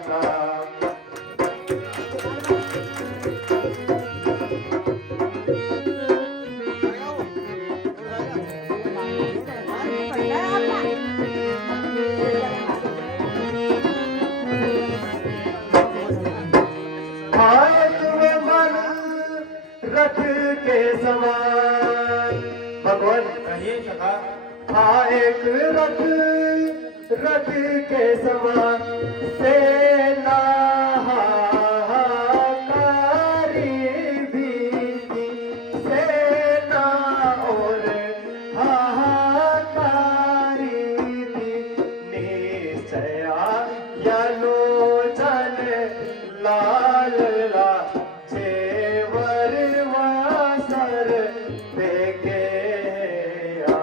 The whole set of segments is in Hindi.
था। आए तुम्हें मन रथ के समान। भगवान कहिए सखा। एक रथ के समान सेना हाहाकारी भीगी, सेना और हाहाकारी थी। निश्चया यलोचन लाल ला जेवर वासर देखे आ।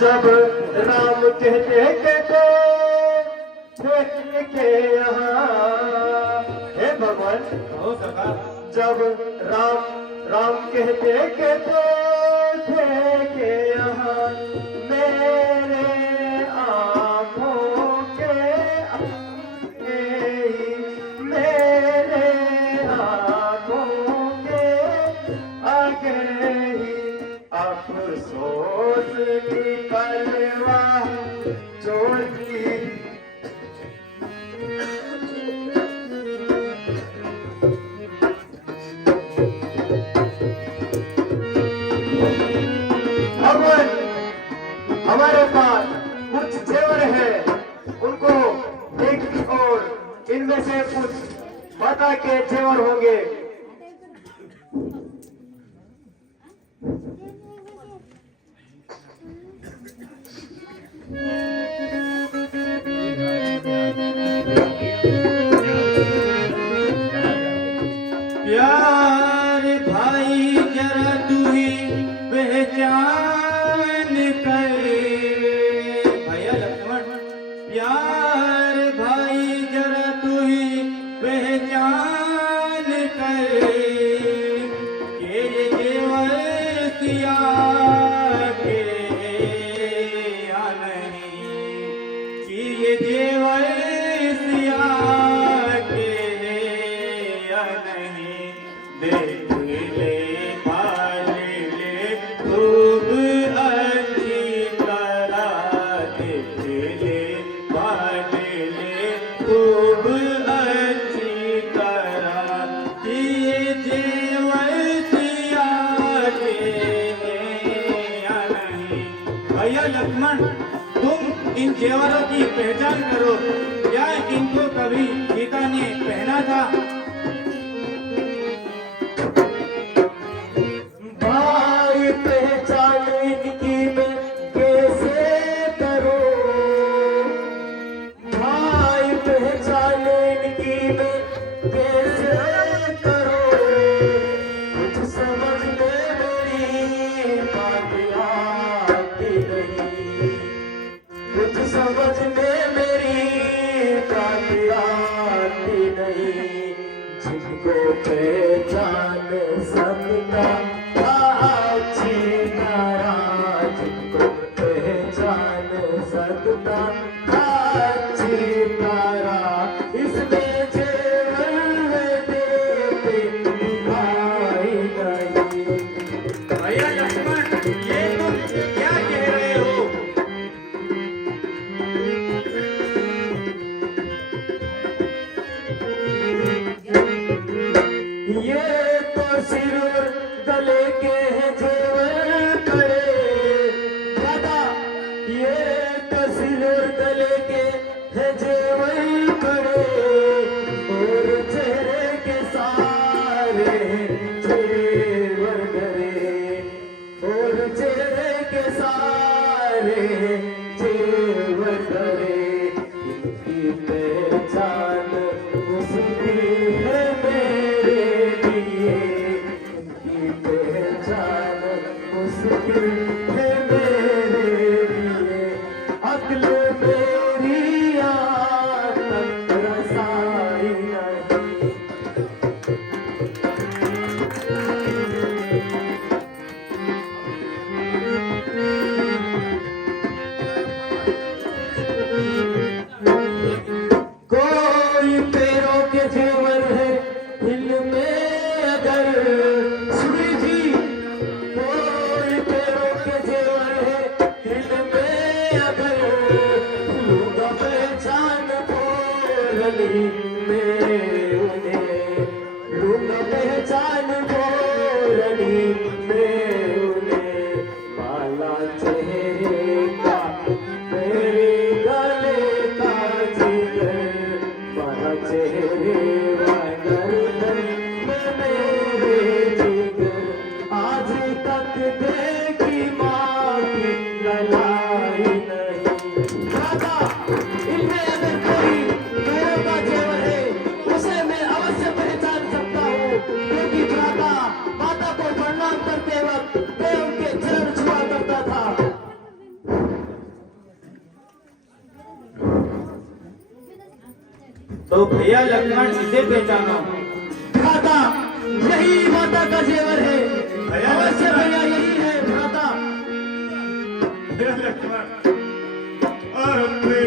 जब राम कहते के के यहाँ, हे भगवान हो सखा। जब राम कहते के यहाँ मेरे आँखों के आगे ही, मेरे आँखों के आगे ही अफसोस की कलवा जोड़ी। भगवान हमारे पास कुछ जेवर है, उनको एक और इनमें से कुछ माता के जेवर होंगे। प्यार भाई जरा तू ही पहचान कर। भैया लक्ष्मण, प्यार भाई जरा तू ही पहचान कर। के ये जेवर सिया के या नहीं, कि ये जेवर सिया के या नहीं। देख ले भाल ले खूब अच्छी तरह, देख ले भाल ले खूब अच्छी तरह। ये जेवर सिया के या नहीं। भैया लक्ष्मण, तुम इन जेवरों की पहचान करो। क्या इनको कभी सीता ने पहना था? भाई पहचान इनकी मैं कैसे करूं, भाई पहचान इनकी मैं कैसे करूं। कुछ समझ में मेरी बात आती नहीं, कुछ समझ में मेरी बात आती नहीं। जिनको पहचान सकता अच्छी तरह, जिनको पहचान सकता अच्छी तरह। इसमें जेवर देते दिखाई नहीं। भैया लक्ष्मण, ये तुम क्या कह रहे हो? ये तो सिर गले के हैं जेवर करे दादा, ये तो सिर गले के हैं जेवर करे। और चेहरे के सारे जेवर करे, और चेहरे के सारे जेवर करे। इनकी पहचान मुश्किल है मेरे लिए, इनकी पहचान मुश्किल है मेरे लिए। अक्ल मेरी आँख रली में उन्हें लूंगा पहचान वो रली में उन्हें माला चेहरे का मेरे गले का जिगर माला चेहरे गर्दन में मेरे जिगर आज तक देखी माँ की ललाई नहीं दादा इनमें अगर कोई मेरे का जेवर है उसे मैं अवश्य पहचान सकता हूँ क्योंकि भ्राता माता को प्रणाम करते वक्त मैं उनके चरण छुआ करता था। तो भैया लक्ष्मण इसे पहचानो। भ्राता यही माता का जेवर है भैया अवश्य भैया यही है भ्राता। भैया लक्ष्मण अपने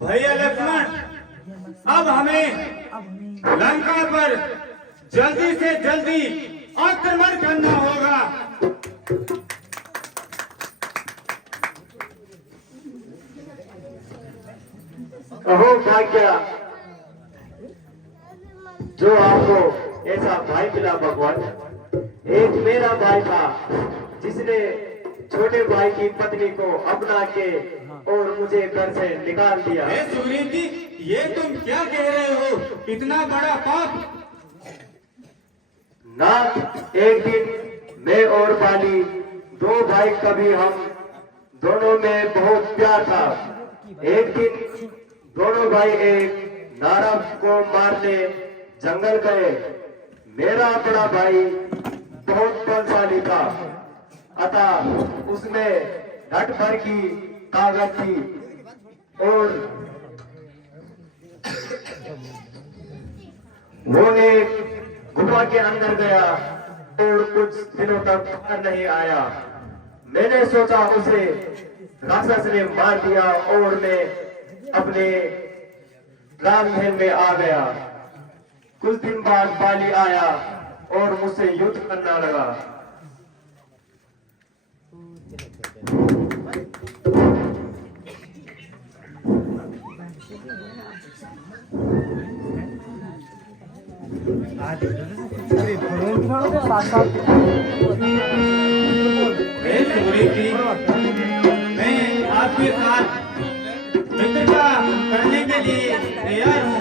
भैया लक्ष्मण अब हमें लंका पर जल्दी से जल्दी आक्रमण करना होगा। कहो भाग्य जो आपको ऐसा भाई मिला भगवान। एक मेरा भाई था जिसने छोटे भाई की पत्नी को अपना के और मुझे घर से निकाल दिया। सुरीति ये तुम क्या कह रहे हो? इतना बड़ा पाप ना। एक दिन मैं और बाली दो भाई कभी हम दोनों में बहुत प्यार था। एक दिन दोनों भाई एक नारद को मारने जंगल गए। मेरा बड़ा भाई बहुत बलशाली था, अतः उसमें ढट भर की ताकत थी और वो एक गुफा के अंदर गया और कुछ दिनों तक बाहर नहीं आया। मैंने सोचा उसे राक्षस ने मार दिया और मैं अपने राजमहल में आ गया। कुछ दिन बाद बाली आया और मुझसे युद्ध करना लगा। हे सुग्रीव जी, मैं आपके साथ मित्रता करने के लिए तैयार हूँ,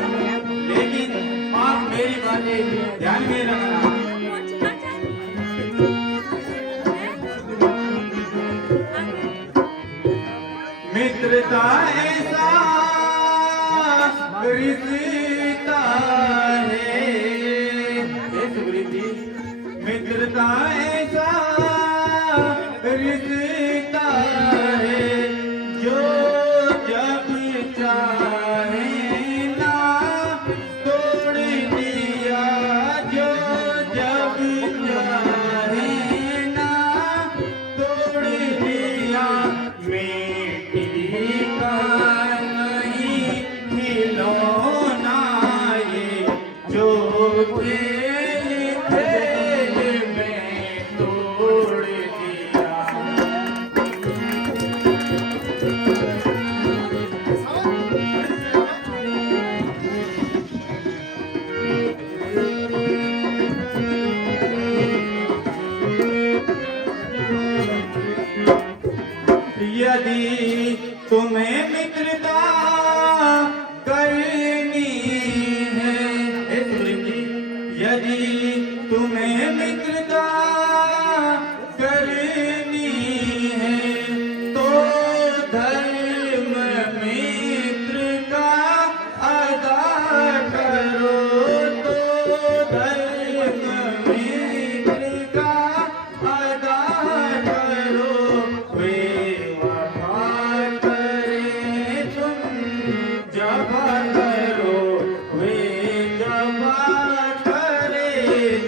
लेकिन आप मेरी बातें ध्यान में रखना। मित्रता ऐसा रिश्ता है, हे सुग्रीव जी, मित्रता ऐसा रिश्ता है जो जब चाहे ना तोड़ दिया, जो जब चाहे ना तोड़ दिया। मिट्टी का नहीं खिलौना ये जो खेल खेल में तोड़ दिया। यदि तुम्हें मित्रता करनी है, हे सुग्रीव जी, यदि तुम्हें मित्रता करनी है तो धर्म मित्र का अदा करो, तो धर्म मित्र का अदा करो। वे वफा करे तुम जफा करो, वे जफा करे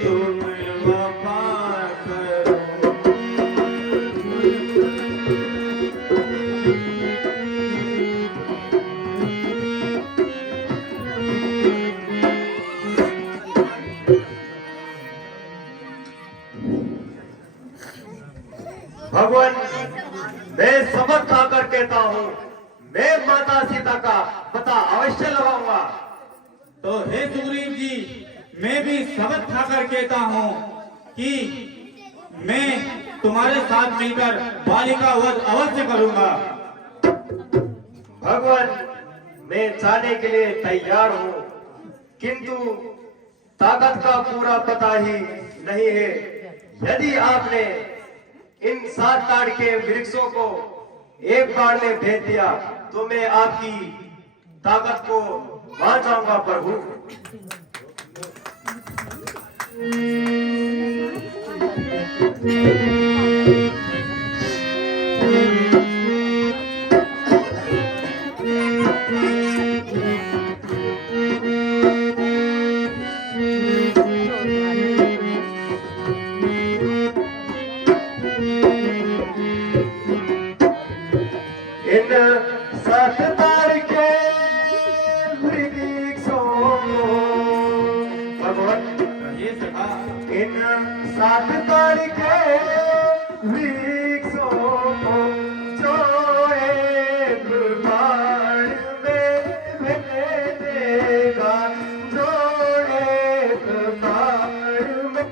तुम वफा करो। भगवान, मैं शपथ खाकर कहता हूँ, मैं माता सीता का पता अवश्य लगाऊंगा। तो हे सुग्रीव जी, मैं भी शपथ खाकर कहता हूँ कि मैं तुम्हारे साथ मिलकर बाली का वध अवश्य करूंगा। भगवान, मैं जाने के लिए तैयार हूँ, किंतु ताकत का पूरा पता ही नहीं है। यदि आपने इन 7 ताड़ के वृक्षों को एक बार में भेज दिया तो मैं आपकी ताकत को मान जाऊंगा प्रभु। इन 7 ताड़ के वृक्षों को भगवान, ये सखा, इन 7 ताड़ के वृक्षों को जो एक बार में भेजेगा, जो एक बार में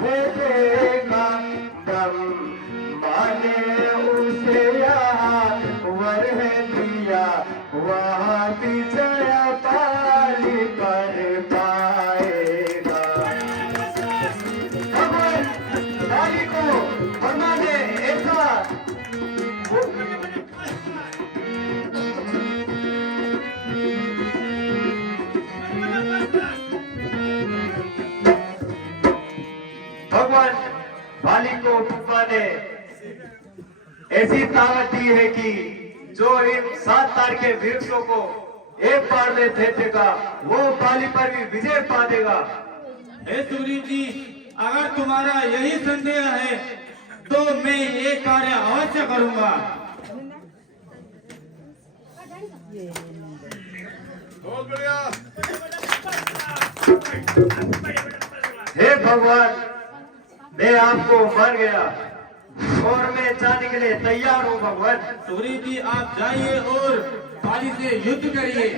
भेजेगा, ब्रह्मा ने उसे यहाँ वर दिया, वहाँ विजय पाली कर पाएगा। भगवान, बाली को ब्रह्मा ने ऐसा ने ऐसी ताकत दी है कि जो इन 7 तार के वृक्षों को एक बार में फेंकेगा वो बाली पर भी विजय पा देगा। हे सुग्रीव जी, अगर तुम्हारा यही संदेह है तो मैं ये कार्य अवश्य करूंगा। हे भगवान, मैं आपको मान गया और मैं जाने के लिए तैयार हूँ भगवान। सुग्रीव जी, आप जाइए और बाली से युद्ध करिए।